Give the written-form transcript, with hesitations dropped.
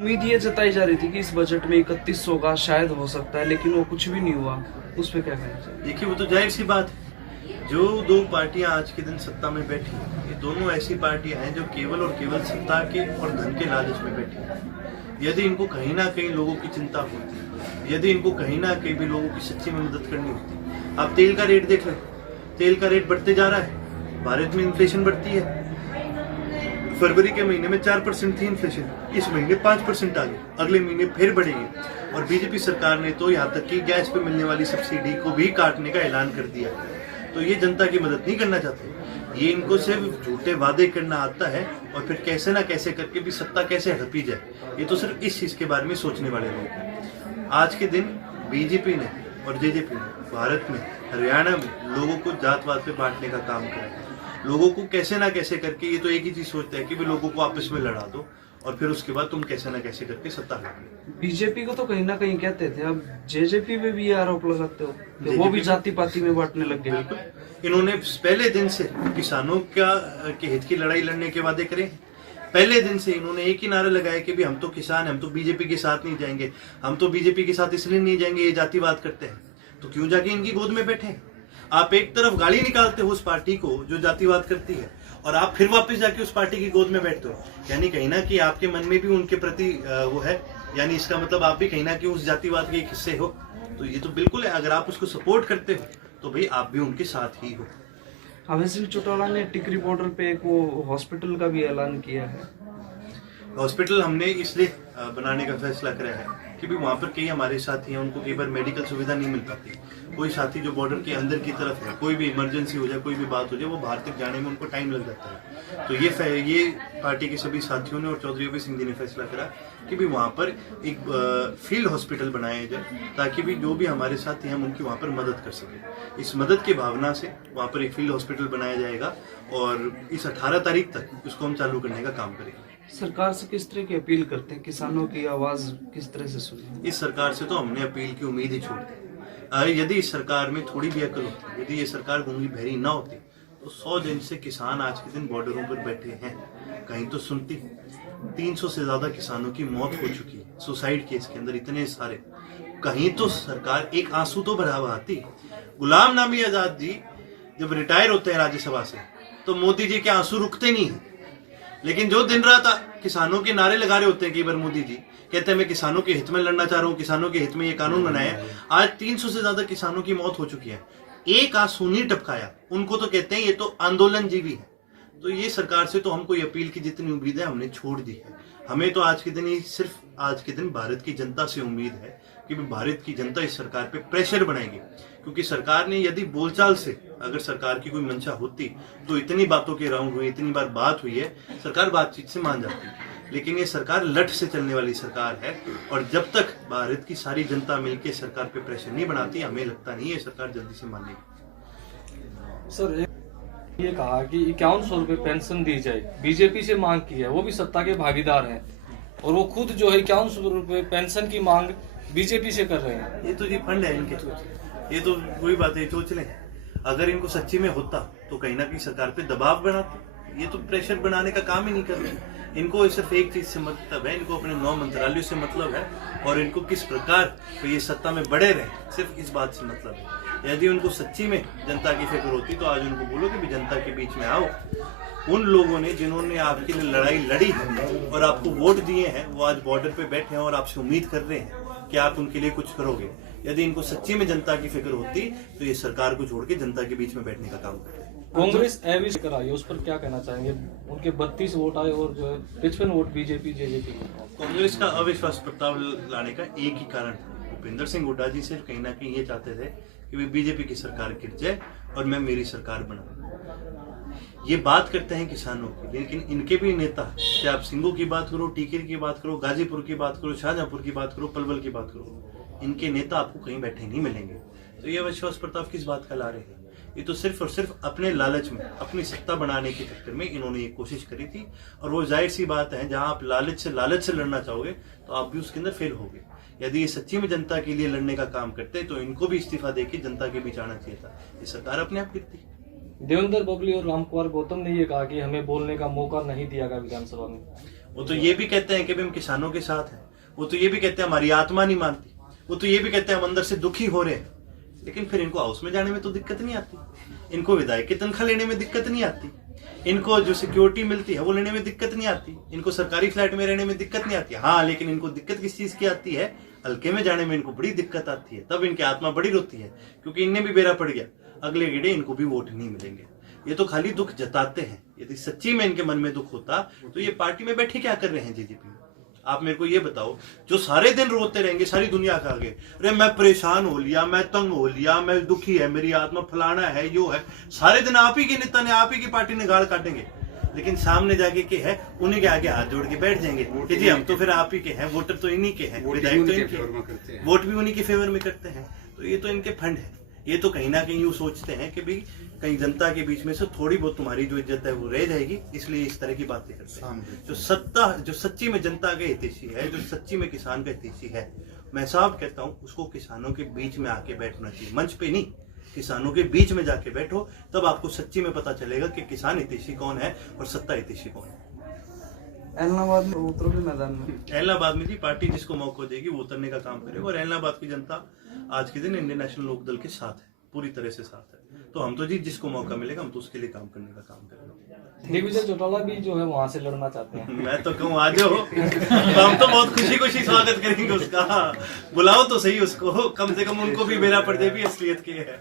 उम्मीद ये जताई जा रही थी कि इस बजट में 3100 का शायद हो सकता है, लेकिन वो कुछ भी नहीं हुआ। उस पर क्या कहना चाहिए? देखिए, वो तो जाहिर सी बात है, जो दो पार्टियां आज के दिन सत्ता में बैठी हैं, ये दोनों ऐसी पार्टियां हैं जो केवल और केवल सत्ता के और धन के लालच में बैठी हैं। यदि इनको कहीं ना कहीं लोगों की चिंता होती, यदि इनको कहीं ना कहीं भी लोगों की सच्ची में मदद करनी होती, आप तेल का रेट देख लें, तेल का रेट बढ़ते जा रहा है, भारत में इन्फ्लेशन बढ़ती है। फरवरी के महीने में 4% थी इन्फ्लेशन, इस महीने 5% आ गई, अगले महीने फिर बढ़ेगी। और बीजेपी सरकार ने तो यहाँ तक कि गैस पे मिलने वाली सब्सिडी को भी काटने का ऐलान कर दिया। तो ये जनता की मदद नहीं करना चाहते, ये इनको सिर्फ झूठे वादे करना आता है और फिर कैसे ना कैसे करके भी सत्ता कैसे हड़पी जाए, ये तो सिर्फ इस चीज के बारे में सोचने वाले लोग हैं। आज के दिन बीजेपी ने और जेजेपी ने भारत में, हरियाणा में लोगों को जातवाद पे बांटने का काम करा है। लोगों को कैसे ना कैसे करके, ये तो एक ही चीज सोचते हैं कि भी लोगों को आपस में लड़ा दो और फिर उसके बाद तुम कैसे ना कैसे करके सत्ता लो। बीजेपी को तो कहीं ना कहीं कहते थे, अब जेजेपी पे भी ये आरोप लगाते हो कि वो भी जाति पाति में बांटने लग गए। इन्होंने पहले दिन से किसानों के हित की लड़ाई लड़ने के वादे करे। पहले दिन से इन्होंने एक ही नारा लगाया कि भी हम तो किसान हैं, हम तो बीजेपी के साथ नहीं जाएंगे, हम तो बीजेपी के साथ इसलिए नहीं जाएंगे ये जातिवाद करते हैं। तो क्यों जाके इनकी गोद में बैठे? आप एक तरफ गाली निकालते हो उस पार्टी को जो जातिवाद करती है और आप फिर वापस जाके उस पार्टी की गोद में बैठते हो, यानी कहीं ना कि आपके मन में भी उनके प्रति वो है, यानी इसका मतलब आप भी कहीं ना कहीं उस जातिवाद के एक हिस्से हो। तो ये तो बिल्कुल है, अगर आप उसको सपोर्ट करते हो तो भाई आप भी उनके साथ ही हो। अभय सिंह चौटाला ने टिकरी बॉर्डर पे एक वो हॉस्पिटल का भी ऐलान किया है। हॉस्पिटल हमने इसलिए बनाने का फैसला करा है कि भी वहाँ पर कई हमारे साथी हैं, उनको कई बार मेडिकल सुविधा नहीं मिल पाती। कोई साथी जो बॉर्डर के अंदर की तरफ है, कोई भी इमरजेंसी हो जाए, कोई भी बात हो जाए, वो बाहर तक जाने में उनको टाइम लग जाता है। तो ये पार्टी के सभी साथियों ने और चौधरी अभय सिंह जी ने फैसला करा कि भी वहाँ पर एक फील्ड हॉस्पिटल बनाया जाए, ताकि भी जो भी हमारे साथी हैं उनकी वहाँ पर मदद कर सके। इस मदद की भावना से वहाँ पर एक फील्ड हॉस्पिटल बनाया जाएगा और इस 18 तारीख तक उसको हम चालू करने का काम करेंगे। सरकार से किस तरह की अपील करते हैं, किसानों की आवाज किस तरह से सुने? इस सरकार से तो हमने अपील की उम्मीद ही छोड़ दी। यदि इस सरकार में थोड़ी भी अकल होती, यदि ये सरकार गूंगी बहरी ना होती, तो 100 दिन से किसान आज के दिन बॉर्डरों पर बैठे हैं, कहीं तो सुनती। 300 से ज्यादा किसानों की मौत हो चुकी है सुसाइड केस के अंदर, इतने सारे, कहीं तो सरकार एक आंसू तो बहाती। गुलाम नबी आजाद जी जब रिटायर होते हैं राज्यसभा से, तो मोदी जी के आंसू रुकते नहीं है, लेकिन जो दिन रात किसानों के नारे लगा रहे होते हैं, कई बार मोदी जी कहते हैं मैं किसानों के हित में लड़ना चाह रहा हूँ, किसानों के हित में ये कानून बनाया है। आज 300 से ज्यादा किसानों की मौत हो चुकी है, एक आंसू नहीं टपकाया। उनको तो कहते हैं ये तो आंदोलन जीवी है। तो ये सरकार से तो हमको अपील की जितनी उम्मीद है हमने छोड़ दी है। हमें तो आज के दिन ही सिर्फ आज के दिन भारत की जनता से उम्मीद है कि भारत की जनता इस सरकार पे प्रेशर बनाएगी, क्योंकि सरकार ने यदि बोलचाल से अगर सरकार की कोई मंशा होती तो इतनी बातों के राउंड हुए, इतनी बार बात हुई है, सरकार बातचीत से मान जाती। लेकिन ये सरकार लठ से चलने वाली सरकार है और जब तक भारत की सारी जनता मिलकर सरकार पे प्रेशर नहीं बनाती, हमें लगता नहीं है सरकार जल्दी से मानेगी। सर, ये कहा कि 5100 रुपए पेंशन दी जाए, बीजेपी से मांग की है, वो भी सत्ता के भागीदार हैं और वो खुद जो है 5100 रुपए पेंशन की मांग बीजेपी से कर रहे हैं। ये तो जी फंड है इनके, ये तो वही बात है, सोच लें अगर इनको सच्ची में होता तो कहीं ना कहीं सरकार पे दबाव बनाते। ये तो प्रेशर बनाने का काम ही नहीं कर रहे। इनको सिर्फ एक चीज से मतलब है, इनको अपने 9 मंत्रालयों से मतलब है और इनको किस प्रकार तो ये सत्ता में बढ़े रहे, सिर्फ इस बात से मतलब है। यदि उनको सच्ची में जनता की फिक्र होती तो आज उनको बोलो कि भी जनता के बीच में आओ। उन लोगों ने जिन्होंने आपके लिए लड़ाई लड़ी है और आपको वोट दिए हैं, वो आज बॉर्डर पे बैठे हैं और आपसे उम्मीद कर रहे हैं कि आप उनके लिए कुछ करोगे। यदि इनको सच्ची में जनता की फिक्र होती तो ये सरकार को छोड़ के जनता के बीच में बैठने का काम करते। कांग्रेस एविश कराई, उस पर क्या कहना चाहेंगे? उनके 32 वोट आए और जो है 55 वोट बीजेपी जेजेपी। कांग्रेस का अविश्वास प्रस्ताव लाने का एक ही कारण, भूपेंद्र सिंह हुड्डा जी सिर्फ कहीं ना कहीं ये चाहते थे कि वे बीजेपी की सरकार गिर जाए और मैं मेरी सरकार बनाऊं। ये बात करते हैं किसानों की, लेकिन इनके भी नेता, चाहे आप सिंगू की बात करो, टीकर की बात करो, गाजीपुर की बात करो, शाहजहांपुर की बात करो, पलवल की बात करो, इनके नेता आपको कहीं बैठे नहीं मिलेंगे। तो ये अविश्वास प्रस्ताव किस बात का ला रहे हैं? ये तो सिर्फ और सिर्फ अपने लालच में, अपनी सत्ता बनाने के चक्कर में इन्होंने ये कोशिश करी थी। और वो जाहिर सी बात है, जहां आप लालच से लड़ना चाहोगे तो आप भी उसके अंदर फेल होगे। यदि ये सच्ची में जनता के लिए लड़ने का काम करते तो इनको भी इस्तीफा देके जनता के बीच आना चाहिए था। ये सरकार अपने आप गिरती। देवेंद्र बबली और रामकुमार गौतम ने ये कहा कि हमें बोलने का मौका नहीं दिया गया विधानसभा में। वो तो ये भी कहते हैं कि भाई हम किसानों के साथ हैं, वो तो ये भी कहते हैं हमारी आत्मा नहीं मानती, वो तो ये भी कहते हैं हम अंदर से दुखी हो रहे हैं, लेकिन फिर इनको हाउस में जाने में तो दिक्कत नहीं आती, इनको विधायक की तनख्वाह लेने में दिक्कत नहीं आती, इनको जो सिक्योरिटी मिलती है वो लेने में दिक्कत नहीं आती, इनको सरकारी फ्लैट में रहने में दिक्कत नहीं आती। हाँ, लेकिन इनको दिक्कत किस चीज की आती है, हल्के में जाने में इनको बड़ी दिक्कत आती है, तब इनकी आत्मा बड़ी रोती है, क्योंकि इनने भी बेरा पड़ गया, अगले गेड़े इनको भी वोट नहीं मिलेंगे। ये तो खाली दुख जताते हैं, यदि सच्ची में इनके मन में दुख होता तो ये पार्टी में बैठे क्या कर रहे हैं जेजेपी में? आप मेरे को ये बताओ, जो सारे दिन रोते रहेंगे सारी दुनिया के आगे, अरे मैं परेशान हो लिया, मैं तंग हो लिया, मैं दुखी है, मेरी आत्मा फलाना है, यो है, सारे दिन आप ही के नेता ने, आप ही की पार्टी ने गाड़ काटेंगे, लेकिन सामने जाके के है उन्हीं के आगे हाथ जोड़ के बैठ जाएंगे कि जी हम तो फिर आप ही के हैं, वोटर तो इन्हीं के हैं, विधायक तो इनके, वोट भी उन्हीं के फेवर में करते हैं। तो ये तो इनके फंड है, ये तो कहीं ना कहीं यूं सोचते हैं कि भाई कहीं जनता के बीच में से थोड़ी बहुत तुम्हारी जो इज्जत है वो रह जाएगी, इसलिए इस तरह की बातें करते हैं। जो सच्ची में जनता का हितैषी है, जो सच्ची में किसान का हितैषी है, मैं साफ कहता हूँ उसको किसानों के बीच में आके बैठना चाहिए, मंच पे नहीं, किसानों के बीच में जाके बैठो, तब आपको सच्ची में पता चलेगा कि किसान हितैषी कौन है और सत्ता हितैषी कौन है। एलनाबाद में उतरोगे मैदान में? एलनाबाद में जी पार्टी जिसको मौका देगी वो उतरने का काम करेगा, और एलनाबाद की जनता आज के दिन इंडियन नेशनल लोकदल के साथ है, पूरी तरह से साथ है। तो हम तो जी जिसको मौका मिलेगा हम तो उसके लिए काम करने का काम करेंगे। दिग्विजय चौटाला भी जो है वहां से लड़ना चाहते हैं। मैं तो कहूँ आ जाओ, तो हम तो बहुत खुशी खुशी स्वागत करेंगे उसका, बुलाओ तो सही उसको, कम से कम उनको भी मेरा पड़ जाए भी असलियत की है।